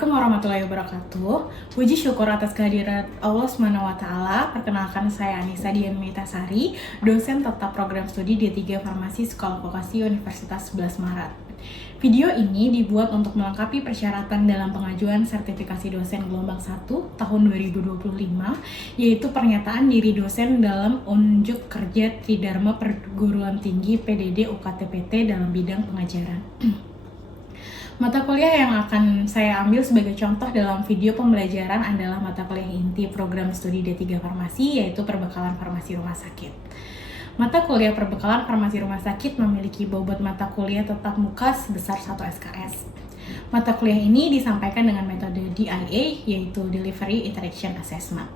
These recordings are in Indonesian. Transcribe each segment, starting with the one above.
Assalamualaikum warahmatullahi wabarakatuh. Puji syukur atas kehadiran Allah SWT. Perkenalkan saya Anissa Dian Meitasari, dosen tetap program studi D3 Farmasi Sekolah Vokasi Universitas 11 Maret. Video ini dibuat untuk melengkapi persyaratan dalam pengajuan sertifikasi dosen gelombang 1 tahun 2025, yaitu pernyataan diri dosen dalam unjuk kerja Tridharma Perguruan Tinggi PDD UKT-PT dalam bidang pengajaran. Mata kuliah yang akan saya ambil sebagai contoh dalam video pembelajaran adalah mata kuliah inti program studi D3 Farmasi, yaitu perbekalan farmasi rumah sakit. Mata kuliah perbekalan farmasi rumah sakit memiliki bobot mata kuliah tatap muka sebesar 1 SKS. Mata kuliah ini disampaikan dengan metode DIA, yaitu Delivery Interaction Assessment.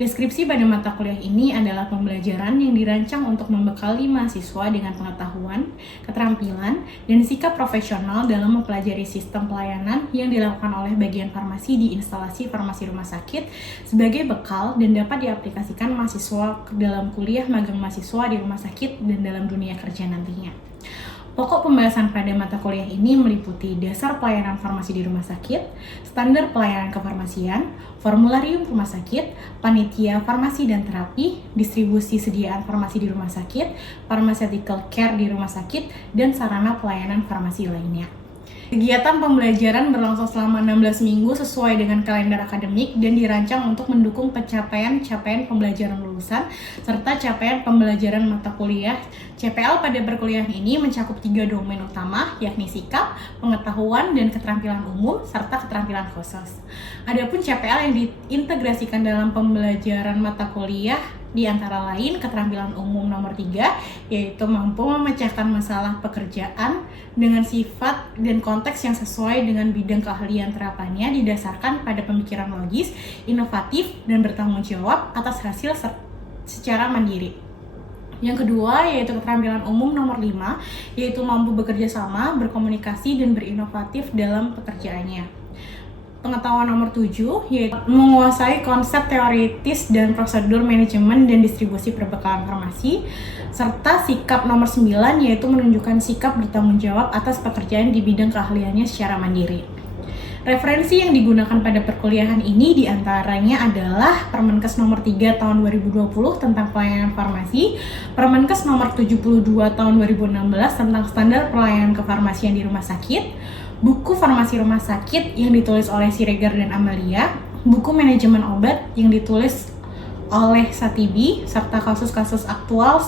Deskripsi pada mata kuliah ini adalah pembelajaran yang dirancang untuk membekali mahasiswa dengan pengetahuan, keterampilan, dan sikap profesional dalam mempelajari sistem pelayanan yang dilakukan oleh bagian farmasi di instalasi farmasi rumah sakit sebagai bekal dan dapat diaplikasikan mahasiswa dalam kuliah magang mahasiswa di rumah sakit dan dalam dunia kerja nantinya. Pokok pembahasan pada mata kuliah ini meliputi dasar pelayanan farmasi di rumah sakit, standar pelayanan kefarmasian, formularium rumah sakit, panitia farmasi dan terapi, distribusi sediaan farmasi di rumah sakit, pharmaceutical care di rumah sakit, dan sarana pelayanan farmasi lainnya. Kegiatan pembelajaran berlangsung selama 16 minggu sesuai dengan kalender akademik dan dirancang untuk mendukung capaian pembelajaran lulusan serta capaian pembelajaran mata kuliah. CPL pada perkuliahan ini mencakup 3 domain utama, yakni sikap, pengetahuan, dan keterampilan umum, serta keterampilan khusus. Adapun CPL yang diintegrasikan dalam pembelajaran mata kuliah di antara lain keterampilan umum nomor 3, yaitu mampu memecahkan masalah pekerjaan dengan sifat dan konteks yang sesuai dengan bidang keahlian terapannya didasarkan pada pemikiran logis, inovatif, dan bertanggung jawab atas hasil secara mandiri. Yang kedua yaitu keterampilan umum nomor 5, yaitu mampu bekerja sama, berkomunikasi, dan berinovatif dalam pekerjaannya. Pengetahuan nomor 7 yaitu menguasai konsep teoritis dan prosedur manajemen dan distribusi perbekalan farmasi, serta sikap nomor 9 yaitu menunjukkan sikap bertanggung jawab atas pekerjaan di bidang keahliannya secara mandiri. Referensi yang digunakan pada perkuliahan ini diantaranya adalah Permenkes nomor 3 tahun 2020 tentang pelayanan farmasi, Permenkes nomor 72 tahun 2016 tentang standar pelayanan kefarmasian di rumah sakit, buku farmasi rumah sakit yang ditulis oleh Siregar dan Amalia, buku manajemen obat yang ditulis oleh Satibi, serta kasus-kasus aktual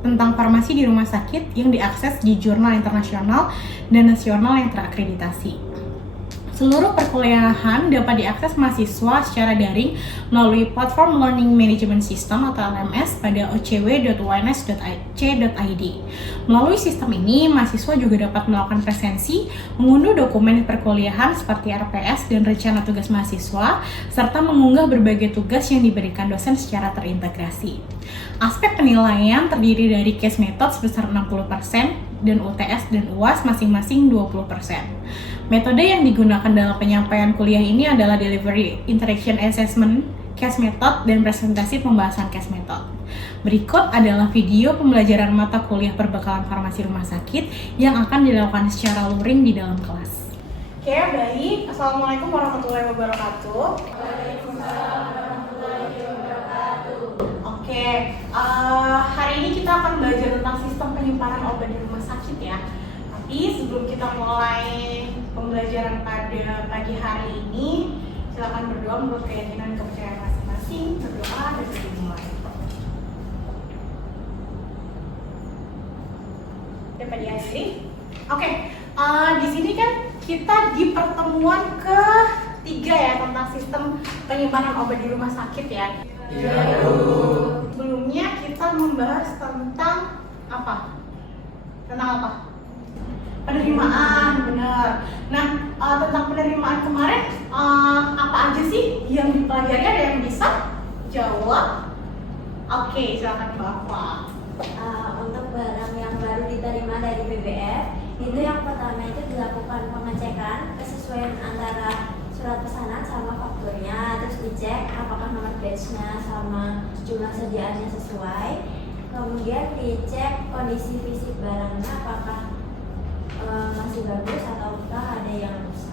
tentang farmasi di rumah sakit yang diakses di jurnal internasional dan nasional yang terakreditasi. Seluruh perkuliahan dapat diakses mahasiswa secara daring melalui platform Learning Management System atau LMS pada ocw.uns.ac.id. Melalui sistem ini, mahasiswa juga dapat melakukan presensi, mengunduh dokumen perkuliahan seperti RPS dan rencana tugas mahasiswa, serta mengunggah berbagai tugas yang diberikan dosen secara terintegrasi. Aspek penilaian terdiri dari case method sebesar 60% dan UTS dan UAS masing-masing 20%. Metode yang digunakan dalam penyampaian kuliah ini adalah Delivery Interaction Assessment, Case Method, dan presentasi pembahasan Case Method. Berikut adalah video pembelajaran mata kuliah perbekalan farmasi rumah sakit yang akan dilakukan secara luring di dalam kelas. Oke, baik. Assalamualaikum warahmatullahi wabarakatuh. Waalaikumsalam warahmatullahi wabarakatuh. Oke, hari ini kita akan belajar tentang sistem penyimpanan obat di rumah sakit ya. Tapi sebelum kita mulai pembelajaran pada pagi hari ini, silakan berdoa menurut keyakinan dan kepercayaan masing-masing. Berdoa dan dimulai. Dapat dihadiri? Oke, di sini kan kita di pertemuan ketiga ya tentang sistem penyimpanan obat di rumah sakit ya. Iya, Bu. Sebelumnya kita membahas tentang apa? Tentang apa? Penerimaan, benar. Nah, tentang penerimaan kemarin, apa aja sih yang dipelajari? Ada yang bisa jawab? Oke, silakan Bapak. Untuk barang yang baru diterima dari BBF, itu yang pertama itu dilakukan pengecekan kesesuaian antara surat pesanan sama fakturnya, terus dicek apakah nomor batch-nya sama jumlah sediaannya sesuai. Kemudian dicek kondisi fisik barangnya apakah masih bagus ataukah ada yang rusak.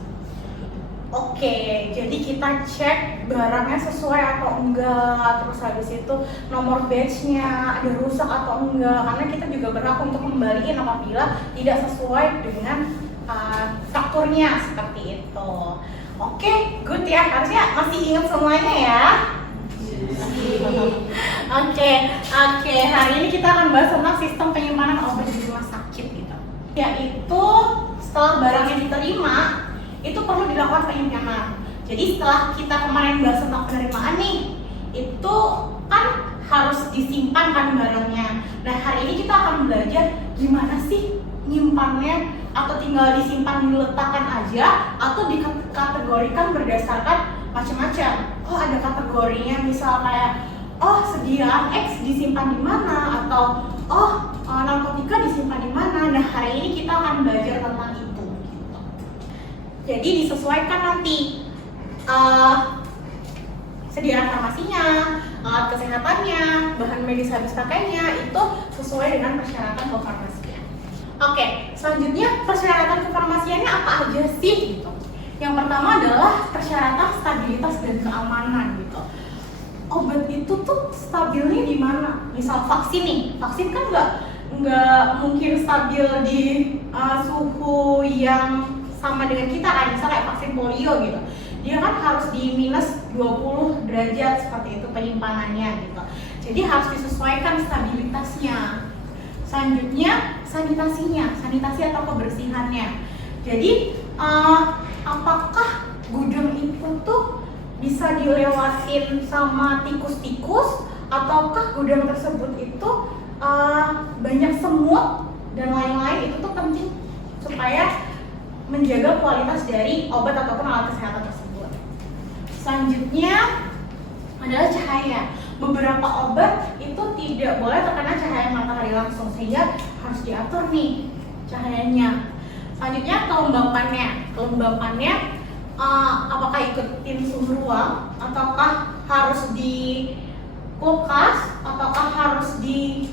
Oke, jadi kita cek barangnya sesuai atau enggak, terus habis itu nomor batch-nya ada rusak atau enggak, karena kita juga berhak untuk kembaliin apabila tidak sesuai dengan fakturnya seperti itu. Oke, good ya, harusnya masih ingat semuanya ya. Oke, hari ini kita akan bahas tentang sistem penyimpanan obat di rumah sakit gitu. Yaitu setelah barangnya diterima, itu perlu dilakukan penyimpanan. Jadi setelah kita kemarin bahas tentang penerimaan nih, itu kan harus disimpan kan barangnya. Nah, hari ini kita akan belajar gimana sih nyimpannya, atau tinggal disimpan diletakkan aja, atau dikategorikan berdasarkan macam-macam. Oh, ada kategorinya, misal kayak sediaan X disimpan di mana, atau narkotika disimpan di mana. Nah, hari ini kita akan belajar tentang itu. Jadi disesuaikan nanti sediaan farmasinya, alat kesehatannya, bahan medis habis pakainya itu sesuai dengan persyaratan kefarmasian. Oke, selanjutnya persyaratan kefarmasiannya apa aja sih gitu. Yang pertama adalah persyaratan stabilitas dan keamanan gitu. Obat itu tuh stabilnya di mana? Misal vaksin nih, vaksin kan nggak mungkin stabil di suhu yang sama dengan kita kan, misalnya kayak vaksin polio gitu. Dia kan harus di minus 20 derajat seperti itu penyimpanannya gitu. Jadi harus disesuaikan stabilitasnya. Selanjutnya sanitasi atau kebersihannya. Jadi apakah gudang itu tuh bisa dilewatin sama tikus-tikus, ataukah gudang tersebut itu banyak semut dan lain-lain. Itu tuh penting supaya menjaga kualitas dari obat ataupun alat kesehatan tersebut. Selanjutnya adalah cahaya. Beberapa obat itu tidak boleh terkena cahaya matahari langsung, sehingga harus diatur nih cahayanya. Selanjutnya kelembapannya apakah ikutin suhu ruang, ataukah harus di kulkas, ataukah harus di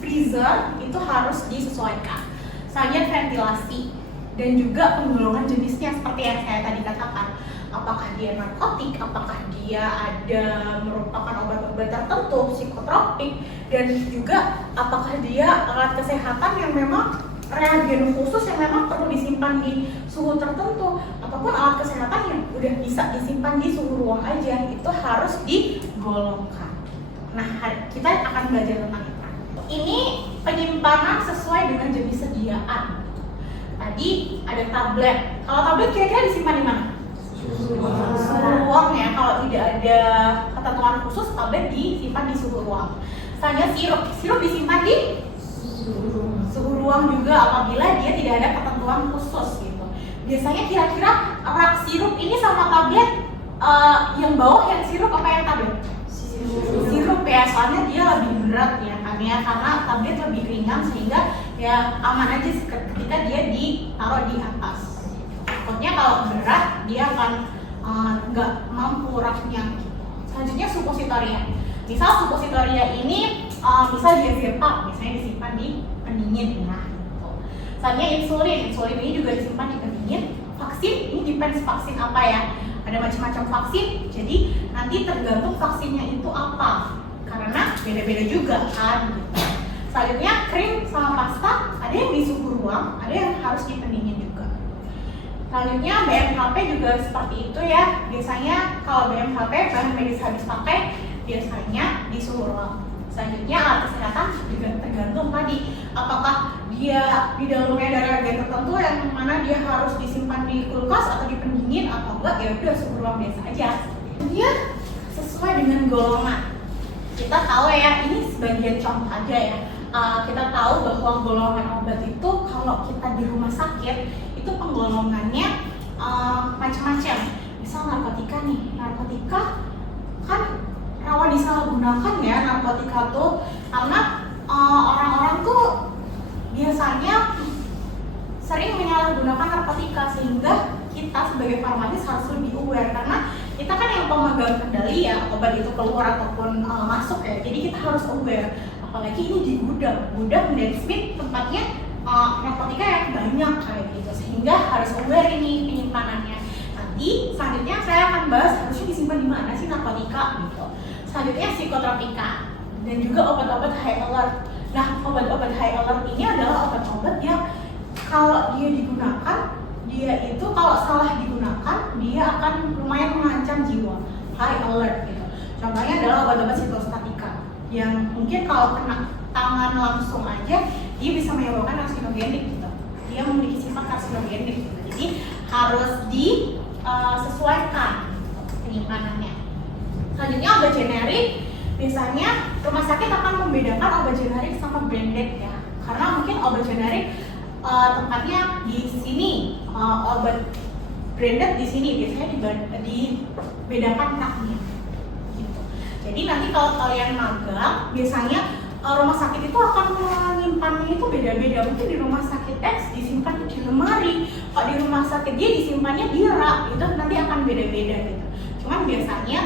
freezer, itu harus disesuaikan. Selanjutnya ventilasi dan juga penggolongan jenisnya seperti yang saya tadi katakan. Apakah dia narkotik, apakah dia ada merupakan obat-obat tertentu, psikotropik, dan juga apakah dia alat kesehatan yang memang reagen khusus yang memang perlu disimpan di suhu tertentu, ataupun alat kesehatan yang udah bisa disimpan di suhu ruang aja, itu harus digolongkan. Nah, kita akan belajar tentang itu. Ini penyimpanan sesuai dengan jenis sediaan. Tadi ada tablet. Kalau tablet kira-kira disimpan di mana? Suhu ruang ya. Kalau tidak ada ketentuan khusus, tablet disimpan di suhu ruang. Selanjutnya sirup disimpan di suhu ruang juga apabila dia tidak ada ketentuan khusus gitu. Biasanya kira-kira rak sirup ini sama tablet, yang bawah yang sirup apa yang tablet? Sirup ya, soalnya dia lebih berat ya kan ya, karena tablet lebih ringan sehingga ya aman aja ketika dia ditaruh di atas. Takutnya kalau berat dia akan nggak mampu raknya. Selanjutnya suppositoria. Misal suppositoria ini misal diazepam, misalnya disimpan di pendingin. Nah, gitu. Selanjutnya insulin ini juga disimpan di pendingin. Vaksin ini depends vaksin apa ya. Ada macam-macam vaksin, jadi nanti tergantung vaksinnya itu apa, karena beda-beda juga kan gitu. Selanjutnya krim sama pasta, ada yang di suhu ruang, ada yang harus dipendingin juga. Selanjutnya BMHP juga seperti itu ya. Biasanya kalau BMHP bahan medis habis pakai biasanya di suhu ruang. Selanjutnya alat kesehatan juga tergantung tadi apakah dia di dalamnya ada reagen tertentu yang mana dia harus disimpan di kulkas atau di pendingin atau enggak, ya udah suhu ruang biasa aja. Dia sesuai dengan golongan. Kita tahu ya, ini sebagian contoh aja ya. Kita tahu bahwa golongan obat itu kalau kita di rumah sakit itu penggolongannya macam-macam. Misal narkotika nih, narkotika kan rawan disalahgunakan ya narkotika tuh, karena orang-orang tuh biasanya sering menyalahgunakan narkotika, sehingga kita sebagai farmasis harus lebih aware, karena kita kan yang pemegang kendali ya obat itu keluar ataupun masuk ya, jadi kita harus aware. Apalagi ini di gudang dan smith tempatnya narkotika yang banyak kayak gitu, sehingga harus aware ini penyimpanannya. lagi, selanjutnya saya akan bahas harusnya disimpan di mana sih narkotika gitu. Selanjutnya psikotropika dan juga obat-obat high alert. Nah, obat-obat high alert ini adalah obat-obat yang kalau dia digunakan, dia itu kalau salah digunakan, dia akan lumayan mengancam jiwa. High alert gitu. Contohnya adalah obat-obat sitostatika yang mungkin kalau kena tangan langsung aja dia bisa menyebabkan karsinogenik gitu. Dia memiliki sifat karsinogenik gitu. Jadi harus disesuaikan penyimpanannya. Selanjutnya obat generik, biasanya rumah sakit akan membedakan obat generik sama branded ya. Karena mungkin obat generik tempatnya di sini, obat branded di sini, biasanya dibedakan raknya. Gitu. Jadi nanti kalau kalian magang, biasanya rumah sakit itu akan menyimpannya itu beda-beda. Mungkin di rumah sakit X disimpan di lemari, kalau di rumah sakit dia disimpannya di rak, itu nanti akan beda-beda gitu. Cuman biasanya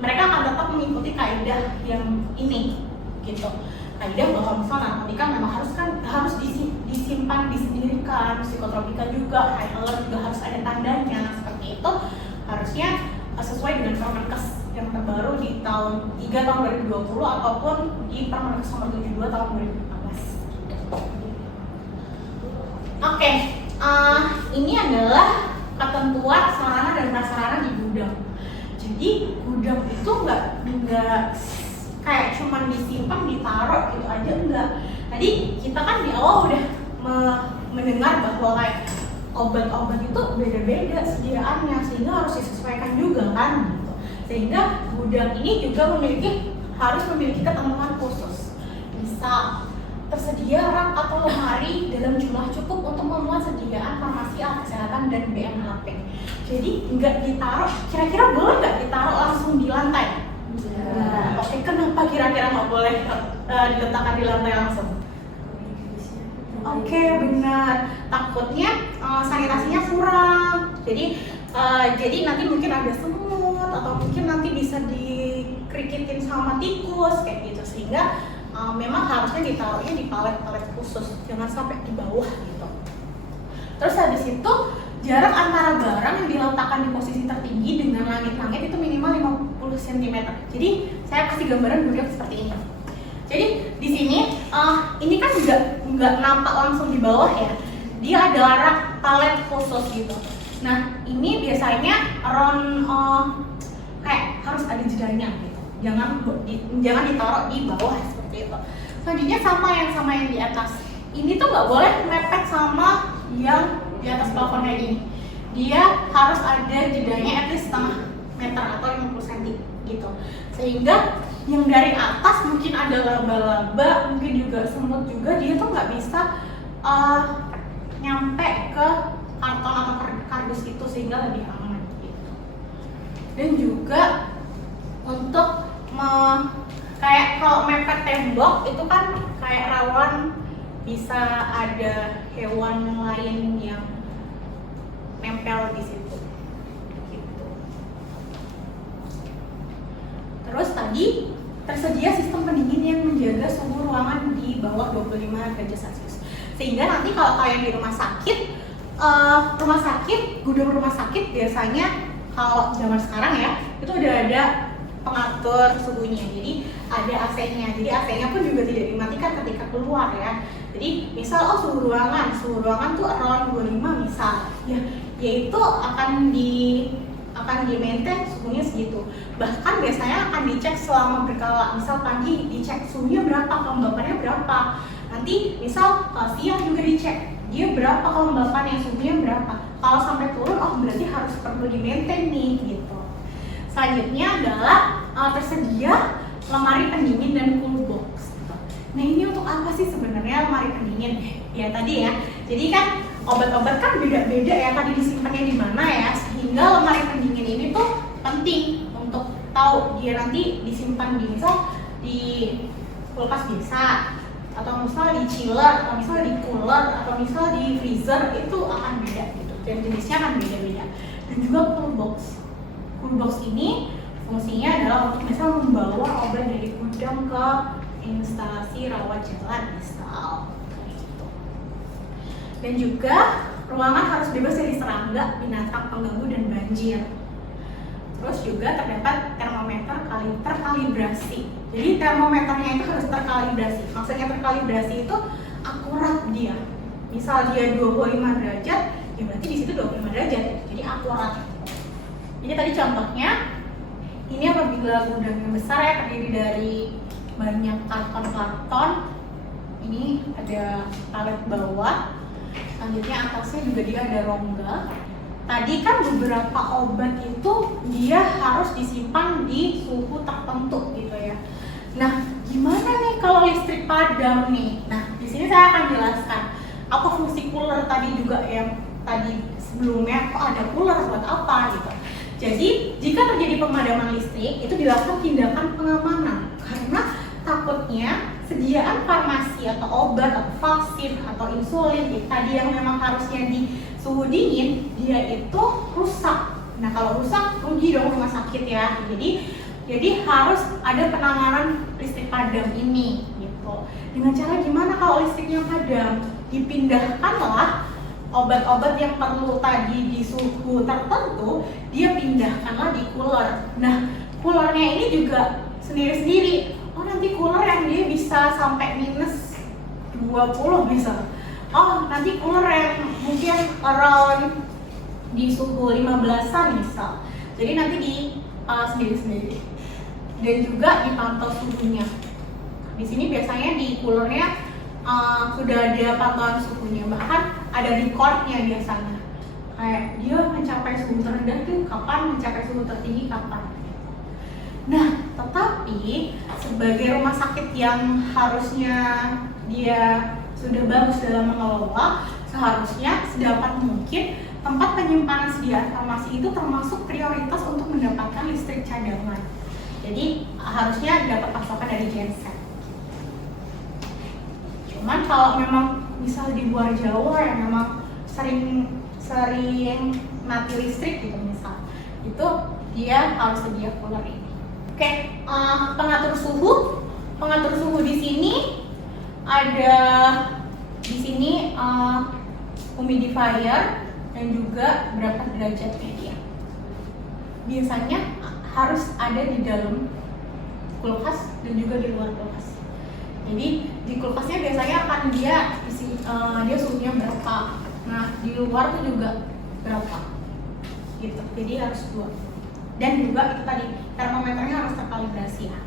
mereka akan tetap mengikuti kaidah yang ini gitu. Kaidah bahwa misalnya narkotika memang harus disimpan disendirikan, psikotropika juga, high alert juga harus ada tandanya. Seperti itu harusnya sesuai dengan Permenkes yang terbaru di tahun 3 tahun 2020 ataupun di Permenkes nomor 72 tahun 2014. Oke, ini adalah ketentuan sarana dan prasarana di gudang. Jadi gudang itu nggak kayak cuman disimpan, ditaruh gitu aja, enggak. Tadi kita kan di awal udah mendengar bahwa kayak obat-obat itu beda-beda sediaannya, sehingga harus disesuaikan juga kan gitu. Sehingga gudang ini juga harus memiliki ketentuan khusus. Bisa tersedia rak atau lemari dalam jumlah cukup untuk memuat sediaan farmasi, alat kesehatan, dan BMHP. Jadi nggak ditaruh, kira-kira boleh nggak ditaruh langsung di lantai? Oke, kenapa kira-kira nggak boleh diletakkan di lantai langsung? Oke, benar. Takutnya sanitasinya kurang. Jadi nanti mungkin ada semut atau mungkin nanti bisa dikrikitin sama tikus kayak gitu, sehingga memang harusnya ditaruhnya di palet-palet khusus, jangan sampai di bawah gitu. Terus habis itu jarak antara barang yang diletakkan di posisi tertinggi dengan langit-langit itu minimal 50 cm. Jadi saya kasih gambaran dulu seperti ini. Jadi di sini ini kan nggak nampak langsung di bawah ya. Dia ada rak palet khusus gitu. Nah ini biasanya kayak harus ada jedanya gitu. Jangan ditaruh di bawah seperti itu. Selanjutnya sama yang di atas. Ini tuh nggak boleh mepet sama yang di atas plafon kayak gini. Dia harus ada jedanya at least setengah meter atau 50 cm gitu. Sehingga yang dari atas mungkin ada laba-laba, mungkin juga semut juga, dia tuh nggak bisa nyampe ke karton atau kardus itu, sehingga lebih aman gitu. Dan juga untuk kayak kalau mepet tembok itu kan kayak rawan bisa ada hewan lain yang nempel di situ gitu. Terus tadi tersedia sistem pendingin yang menjaga suhu ruangan di bawah 25 derajat Celcius. Sehingga nanti kalau kalian di rumah sakit, gudang rumah sakit biasanya kalau zaman sekarang ya, itu udah ada pengatur suhunya. Jadi ada AC-nya. Jadi AC-nya pun juga tidak dimatikan ketika keluar ya. Jadi misal suhu ruangan tuh around 25 misal. Yaitu akan di maintain suhunya segitu. Bahkan biasanya akan dicek selama berkala. Misal pagi dicek suhunya berapa, kelembapannya berapa. Nanti misal siang juga dicek dia berapa kelembapannya, suhunya berapa. Kalau sampai turun, berarti harus perlu di maintain nih gitu. Selanjutnya adalah tersedia lemari pendingin dan cool box. Nah ini untuk apa sih sebenarnya lemari pendingin? Ya tadi ya, jadi kan obat-obat kan beda-beda ya tadi disimpannya di mana ya, sehingga lemari pendingin ini tuh penting untuk tahu dia nanti disimpan di misal di kulkas biasa, atau misal di chiller, atau misal di cooler, atau misal di freezer, itu akan beda gitu. Dan jenisnya akan beda-beda. Dan juga cool box. Cool box ini fungsinya adalah untuk misal membawa obat dari gudang ke instalasi rawat jalan misal gitu. Dan juga ruangan harus bebas dari serangga, binatang pengganggu, dan banjir. Terus juga terdapat termometer terkalibrasi. Jadi termometernya itu harus terkalibrasi. Maksudnya terkalibrasi itu akurat dia. Misal dia 25 derajat, ya berarti di situ 25 derajat. Jadi akurat. Jadi tadi contohnya, ini apabila gudangnya besar ya, terdiri dari banyak karton-karton. Ini ada palet bawah. Selanjutnya atasnya juga dia ada rongga. Tadi kan beberapa obat itu dia harus disimpan di suhu tertentu gitu ya. Nah, gimana nih kalau listrik padam nih? Nah, di sini saya akan jelaskan apa fungsi cooler tadi juga yang tadi sebelumnya, kok ada cooler buat apa gitu. Jadi, jika terjadi pemadaman listrik, itu dilakukan tindakan pengamanan karena takutnya sediaan farmasi atau obat atau vaksin atau insulin tadi yang memang harusnya di suhu dingin, dia itu rusak. Nah, kalau rusak rugi dong rumah sakit ya. Jadi harus ada penanganan listrik padam ini gitu. Dengan cara gimana kalau listriknya padam? Dipindahkanlah obat-obat yang perlu tadi di suhu tertentu, dia pindahkanlah di cooler. Nah, coolernya ini juga sendiri-sendiri. Oh, nanti cooler yang dia bisa sampai minus 20 bisa. Oh, nanti cooler yang mungkin around di suhu 15-an misal. Jadi nanti di sendiri-sendiri. Dan juga dipantau suhunya. Di sini biasanya di coolernya sudah ada pantauan suhunya, bahkan ada recordnya biasanya. Kayak dia mencapai suhu terendah tuh kapan, mencapai suhu tertinggi kapan. Nah, tetapi sebagai rumah sakit yang harusnya dia sudah bagus dalam mengelola, seharusnya sedapat mungkin tempat penyimpanan sediaan farmasi itu termasuk prioritas untuk mendapatkan listrik cadangan. Jadi harusnya dapat pasokan dari genset. Cuman kalau memang misal di luar Jawa yang memang sering mati listrik gitu misal, itu dia harus sedia cooler ini. Oke, pengatur suhu di sini ada humidifier dan juga berapa derajatnya dia. Biasanya harus ada di dalam kulkas dan juga di luar kulkas. Jadi di kulkasnya biasanya akan dia suhunya berapa. Nah, di luar tuh juga berapa. Gitu. Jadi harus dua. Dan juga itu tadi termometernya harus terkalibrasi ya.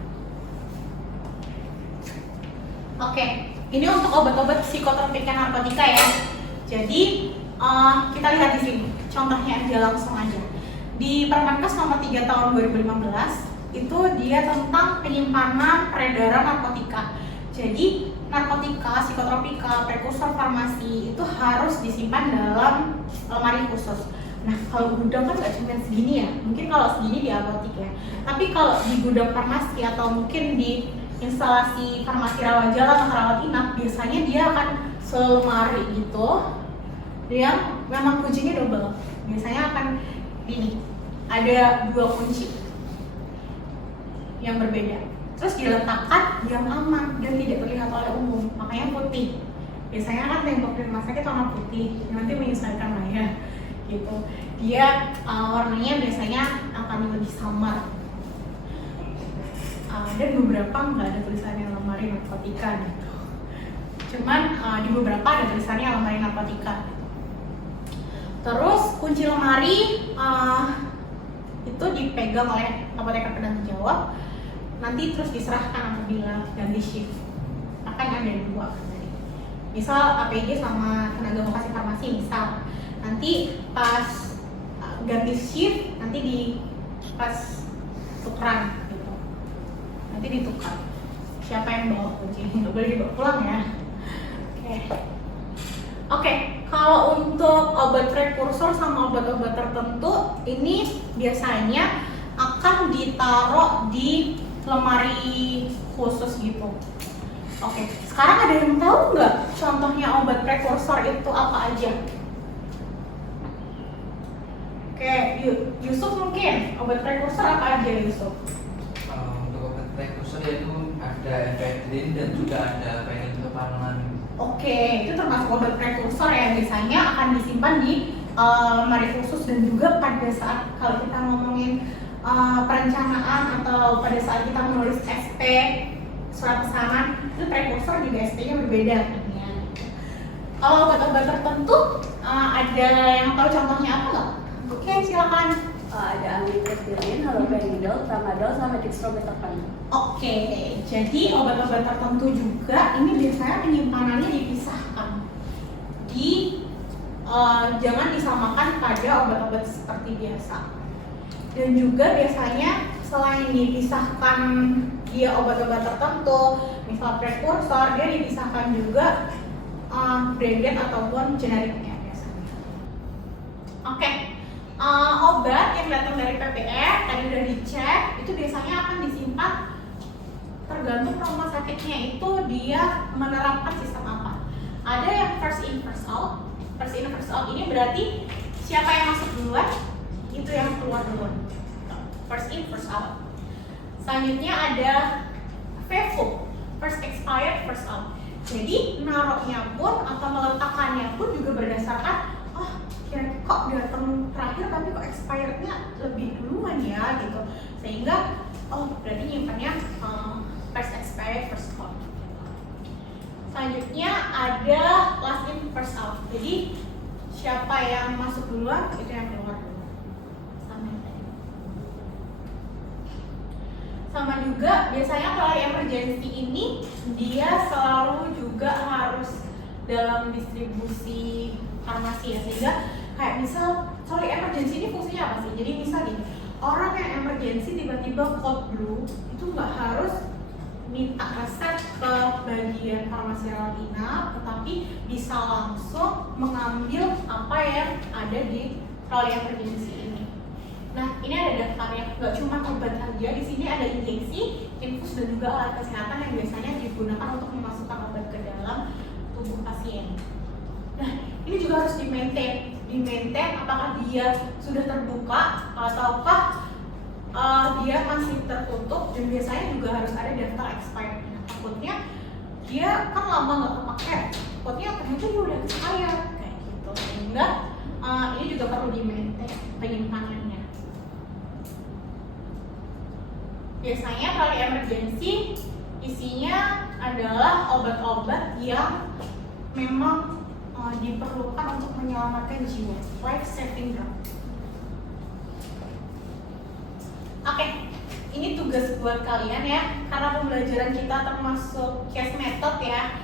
Oke, ini untuk obat-obat psikotropika narkotika ya. Jadi kita lihat di sini contohnya aja langsung aja. Di Permenkes nomor 3 tahun 2015 itu dia tentang penyimpanan peredaran narkotika. Jadi narkotika, psikotropika, prekursor farmasi itu harus disimpan dalam lemari khusus. Nah, kalau gudang kan nggak cuma segini ya, mungkin kalau segini di apotik ya. Tapi kalau di gudang farmasi atau mungkin di instalasi farmasi rawat jalan atau rawat inap, biasanya dia akan selemari gitu, yang memang kuncinya double. Biasanya akan ini, ada 2 kunci yang berbeda. Terus diletakkan yang aman dan tidak terlihat oleh umum, makanya putih. Biasanya kan tembok di rumah sakit warna putih, nanti menyesuaikan lah ya. Gitu. Dia warnanya biasanya akan lebih samar. Dan beberapa nggak ada tulisannya lemari narkotika gitu. Cuman di beberapa ada tulisannya lemari narkotika. Terus kunci lemari itu dipegang oleh apoteker penanggung jawab. Nanti terus diserahkan apabila ganti shift. Akan ada 2 tadi. Misal APG sama tenaga vokasi farmasi misal. Nanti pas ganti shift, nanti pas tukeran gitu. Nanti ditukar. Siapa yang bawa kunci? Nggak boleh dibawa pulang ya. Oke, kalau untuk obat prekursor sama obat-obat tertentu, ini biasanya akan ditaruh di lemari khusus gitu. Oke, sekarang ada yang tahu nggak contohnya obat prekursor itu apa aja? Oke, Yusuf mungkin obat prekursor apa aja Yusuf? Untuk obat prekursor yaitu ada efedrin dan juga ada phenylethylamine. Oke, itu termasuk obat prekursor yang biasanya akan disimpan di lemari khusus, dan juga pada saat kalau kita ngomongin perencanaan atau pada saat kita menulis SP surat pesanan, itu prekursor juga SP-nya berbeda. Kalau obat-obat tertentu ada yang tahu contohnya apa nggak? Oke, silakan. Ada amitriptyline, haloperidol, tramadol, sama dextromethorphan. Oke, jadi obat-obat tertentu juga ini biasanya penyimpanannya dipisahkan. Jangan disamakan pada obat-obat seperti biasa. Dan juga biasanya selain dipisahkan dia obat-obat tertentu, misal prekursor, dia dipisahkan juga branded ataupun generiknya biasanya. Oke. Obat yang datang dari PPF tadi udah dicek, itu biasanya akan disimpan tergantung rumah sakitnya itu dia menerapkan sistem apa. Ada yang first in first out. First in first out ini berarti siapa yang masuk duluan itu yang keluar duluan. First in first out. Selanjutnya ada FIFO, first expired first out. Jadi naruhnya pun atau meletakkannya pun juga berdasarkan kok datang terakhir tapi kok expirednya lebih duluan ya gitu, sehingga berarti nyimpannya first expired first out. Selanjutnya ada last in first out, jadi siapa yang masuk duluan itu yang keluar dulu. Sama juga biasanya kalau emergency ini dia selalu juga harus dalam distribusi farmasi ya, sehingga kayak misal sorry emergency ini fungsinya apa sih? Jadi misal gini, orang yang emergency tiba-tiba code blue itu nggak harus minta resep ke bagian farmasi rawat inap, tetapi bisa langsung mengambil apa yang ada di trolley emergency ini. Nah ini ada daftarnya, nggak cuma obat aja, di sini ada injeksi, infus dan juga alat kesehatan yang biasanya digunakan untuk memasukkan obat ke dalam tubuh pasien. Nah ini juga harus di-maintain apakah dia sudah terbuka ataukah dia masih tertutup, dan biasanya juga harus ada daftar expired. Takutnya dia kan lama nggak kepake, takutnya ternyata dia udah expired kayak gitu, sehingga ini juga perlu di-maintain penyimpanannya. Biasanya kalau emergency isinya adalah obat-obat yang memang diperlukan untuk menyelamatkan jiwa, life saving drug. Oke, ini tugas buat kalian ya, karena pembelajaran kita termasuk case method ya.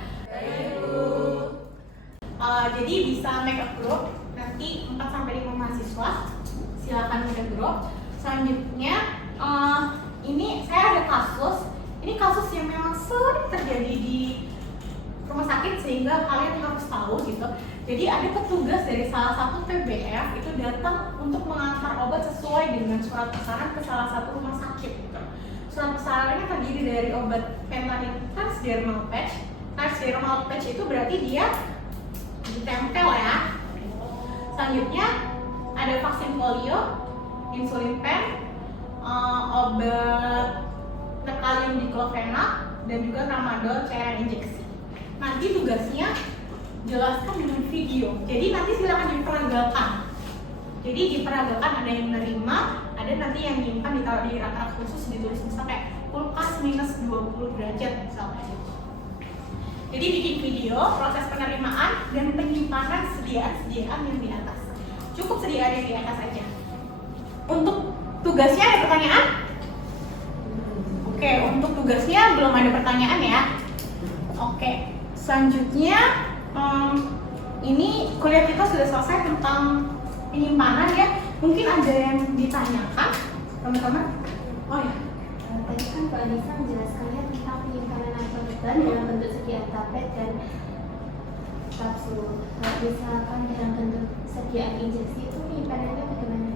Jadi bisa make a group, nanti 4-5 mahasiswa silakan make a group. Selanjutnya ini saya ada kasus, ini kasus yang memang sering terjadi di rumah sakit sehingga kalian harus tahu gitu. Jadi ada petugas dari salah satu PBF itu datang untuk mengantar obat sesuai dengan surat pesanan ke salah satu rumah sakit gitu. Surat pesanannya terdiri dari obat fentanyl transdermal patch. Transdermal patch itu berarti dia ditempel ya. Selanjutnya ada vaksin polio, insulin pen, obat nekalium diklofenak, dan juga tramadol cairan injeksi. Nanti tugasnya jelaskan dengan video. Jadi nanti silakan diperagakan. Jadi diperagakan, ada yang menerima, ada nanti yang nyimpan ditaruh di rak-rak khusus, ditulis misalnya kayak kulkas minus 20 derajat misalnya. Jadi bikin video proses penerimaan dan penyimpanan sediaan yang di atas. Cukup sediaan yang di atas aja. Untuk tugasnya ada pertanyaan? Oke, untuk tugasnya belum ada pertanyaan ya. Oke. Selanjutnya, ini kuliah kita sudah selesai tentang penyimpanan ya. Mungkin ada yang ditanyakan, teman-teman? Oh ya. Tadi kan Mbak Anissa menjelaskannya tentang penyimpanan narkotika dalam bentuk sekian tablet dan kapsul. Misalkan dalam bentuk sediaan injeksi itu penyimpanannya bagaimana?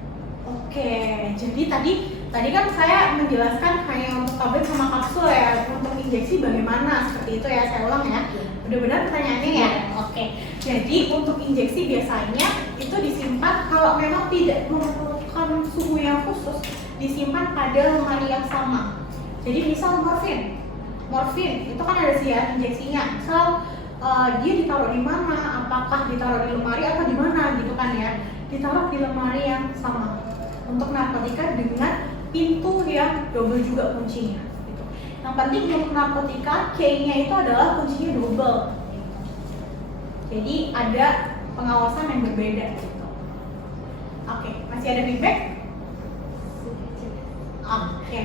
Oke, jadi tadi kan saya menjelaskan hanya untuk tablet sama kapsul ya. Untuk injeksi bagaimana? Seperti itu ya, saya ulang ya. Benar-benar pertanyaannya ya? Oke. Jadi untuk injeksi biasanya itu disimpan kalau memang tidak memerlukan suhu yang khusus, disimpan pada lemari yang sama. Jadi misal morfin itu kan ada sediaan injeksinya. Misal dia ditaruh di mana, apakah ditaruh di lemari atau di mana gitu kan ya. Ditaruh di lemari yang sama untuk narkotika dengan pintu yang double juga kuncinya gitu. Yang penting untuk narkotika key-nya itu adalah kuncinya double gitu. Jadi ada pengawasan yang berbeda gitu. Oke, masih ada feedback? Oke,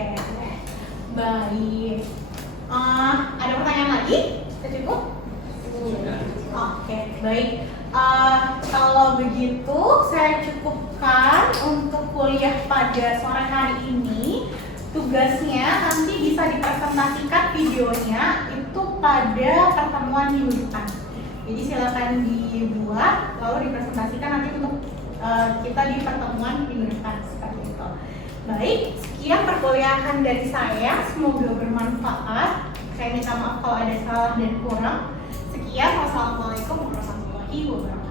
baik. Ada pertanyaan lagi? Sudah cukup? Oke, baik. Kalau begitu, saya cukupkan untuk kuliah pada sore hari ini. Tugasnya nanti bisa dipresentasikan videonya itu pada pertemuan minggu depan. Jadi silakan dibuat, lalu dipresentasikan nanti untuk kita di pertemuan minggu depan seperti itu. Baik, sekian perkuliahan dari saya. Semoga bermanfaat. Saya minta maaf kalau ada salah dan kurang. Sekian, wassalamualaikum warahmatullahi wabarakatuh.